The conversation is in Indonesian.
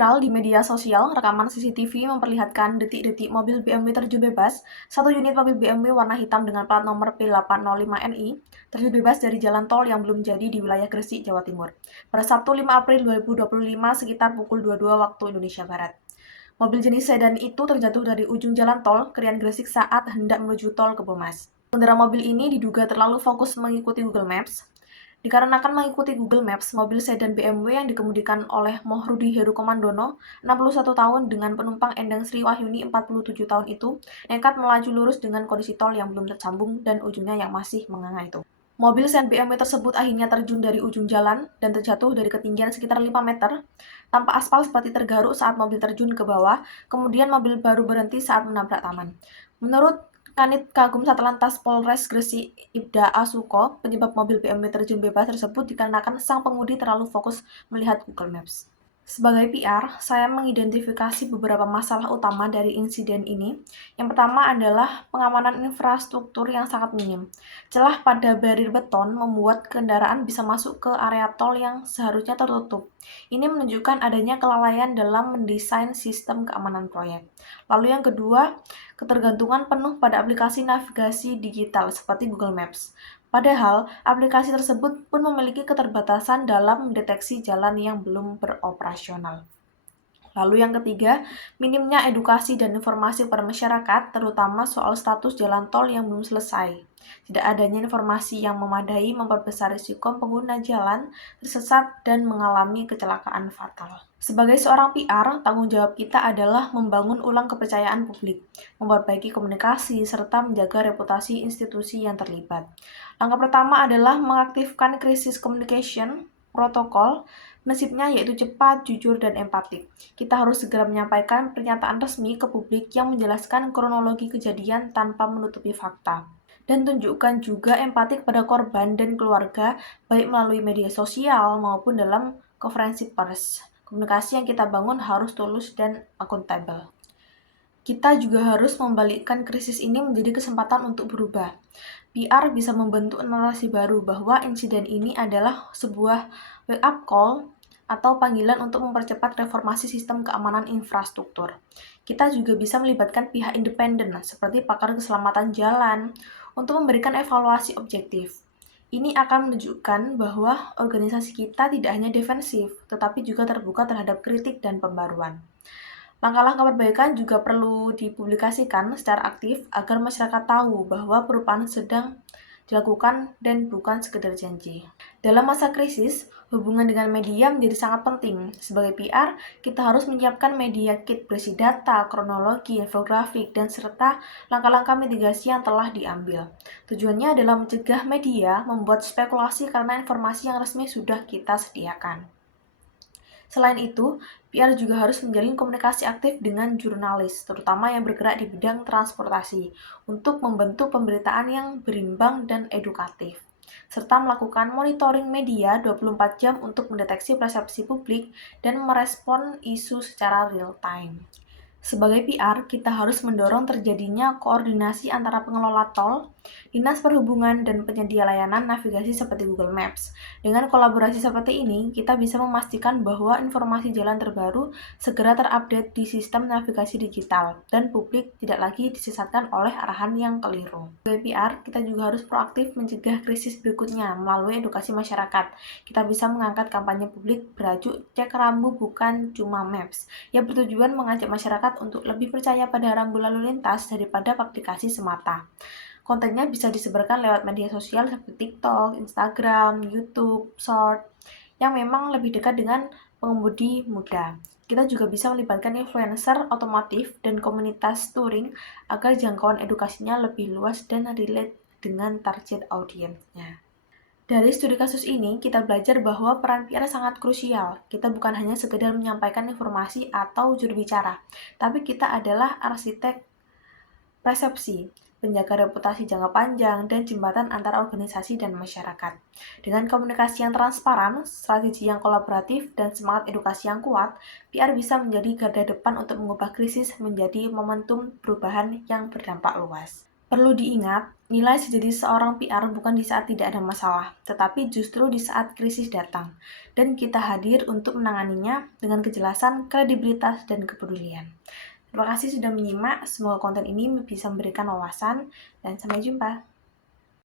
Viral di media sosial, rekaman CCTV memperlihatkan detik-detik mobil BMW terjun bebas. Satu unit mobil BMW warna hitam dengan plat nomor P805NI terjun bebas dari jalan tol yang belum jadi di wilayah Gresik, Jawa Timur. Pada Sabtu 5 April 2025 sekitar pukul 22 waktu Indonesia Barat. Mobil jenis sedan itu terjatuh dari ujung jalan tol Krian Gresik saat hendak menuju tol Kebomas. Pengendara mobil ini diduga terlalu fokus mengikuti Google Maps. Dikarenakan mengikuti Google Maps, mobil sedan BMW yang dikemudikan oleh Mohrudi Heru Komandono, 61 tahun dengan penumpang Endang Sri Wahyuni, 47 tahun itu, nekat melaju lurus dengan kondisi tol yang belum tersambung dan ujungnya yang masih menganga itu. Mobil sedan BMW tersebut akhirnya terjun dari ujung jalan dan terjatuh dari ketinggian sekitar 5 meter. Tanpa aspal seperti tergaruk saat mobil terjun ke bawah, kemudian mobil baru berhenti saat menabrak taman. Menurut Kanit Kagum Satlantas Polres Gresik Ibda Asuko, penyebab mobil BMW terjun bebas tersebut dikarenakan sang pengemudi terlalu fokus melihat Google Maps. Sebagai PR, saya mengidentifikasi beberapa masalah utama dari insiden ini. Yang pertama adalah pengamanan infrastruktur yang sangat minim. Celah pada barir beton membuat kendaraan bisa masuk ke area tol yang seharusnya tertutup. Ini menunjukkan adanya kelalaian dalam mendesain sistem keamanan proyek. Lalu yang kedua, ketergantungan penuh pada aplikasi navigasi digital seperti Google Maps. Padahal, aplikasi tersebut pun memiliki keterbatasan dalam mendeteksi jalan yang belum beroperasional. Lalu yang ketiga, minimnya edukasi dan informasi pada masyarakat, terutama soal status jalan tol yang belum selesai. Tidak adanya informasi yang memadai memperbesar risiko pengguna jalan tersesat dan mengalami kecelakaan fatal. Sebagai seorang PR, tanggung jawab kita adalah membangun ulang kepercayaan publik, memperbaiki komunikasi, serta menjaga reputasi institusi yang terlibat. Langkah pertama adalah mengaktifkan krisis communication protokol, nasibnya yaitu cepat, jujur, dan empatik. Kita harus segera menyampaikan pernyataan resmi ke publik yang menjelaskan kronologi kejadian tanpa menutupi fakta. Dan tunjukkan juga empatik pada korban dan keluarga, baik melalui media sosial maupun dalam konferensi pers. Komunikasi yang kita bangun harus tulus dan akuntabel. Kita juga harus membalikkan krisis ini menjadi kesempatan untuk berubah. PR bisa membentuk narasi baru bahwa insiden ini adalah sebuah wake-up call atau panggilan untuk mempercepat reformasi sistem keamanan infrastruktur. Kita juga bisa melibatkan pihak independen seperti pakar keselamatan jalan untuk memberikan evaluasi objektif. Ini akan menunjukkan bahwa organisasi kita tidak hanya defensif, tetapi juga terbuka terhadap kritik dan pembaruan. Langkah-langkah perbaikan juga perlu dipublikasikan secara aktif agar masyarakat tahu bahwa perubahan sedang dilakukan dan bukan sekedar janji. Dalam masa krisis, hubungan dengan media menjadi sangat penting. Sebagai PR, kita harus menyiapkan media kit berisi data, kronologi, infografik, dan serta langkah-langkah mitigasi yang telah diambil. Tujuannya adalah mencegah media membuat spekulasi karena informasi yang resmi sudah kita sediakan. Selain itu, PR juga harus menjalin komunikasi aktif dengan jurnalis, terutama yang bergerak di bidang transportasi, untuk membentuk pemberitaan yang berimbang dan edukatif, serta melakukan monitoring media 24 jam untuk mendeteksi persepsi publik dan merespon isu secara real-time. Sebagai PR, kita harus mendorong terjadinya koordinasi antara pengelola tol, dinas perhubungan, dan penyedia layanan navigasi seperti Google Maps. Dengan kolaborasi seperti ini, kita bisa memastikan bahwa informasi jalan terbaru segera terupdate di sistem navigasi digital, dan publik tidak lagi disesatkan oleh arahan yang keliru. Sebagai PR, kita juga harus proaktif mencegah krisis berikutnya melalui edukasi masyarakat. Kita bisa mengangkat kampanye publik bertajuk Cek Rambu Bukan Cuma Maps, yang bertujuan mengajak masyarakat untuk lebih percaya pada rambu lalu lintas daripada aplikasi semata. Kontennya bisa disebarkan lewat media sosial seperti TikTok, Instagram, YouTube, Short, yang memang lebih dekat dengan pengemudi muda. Kita juga bisa melibatkan influencer otomotif dan komunitas touring agar jangkauan edukasinya lebih luas dan relate dengan target audiensnya. Dari studi kasus ini, kita belajar bahwa peran PR sangat krusial. Kita bukan hanya sekedar menyampaikan informasi atau juru bicara, tapi kita adalah arsitek persepsi, penjaga reputasi jangka panjang, dan jembatan antara organisasi dan masyarakat. Dengan komunikasi yang transparan, strategi yang kolaboratif, dan semangat edukasi yang kuat, PR bisa menjadi garda depan untuk mengubah krisis menjadi momentum perubahan yang berdampak luas. Perlu diingat, nilai sejati seorang PR bukan di saat tidak ada masalah, tetapi justru di saat krisis datang. Dan kita hadir untuk menanganinya dengan kejelasan, kredibilitas, dan kepedulian. Terima kasih sudah menyimak, semoga konten ini bisa memberikan wawasan, dan sampai jumpa.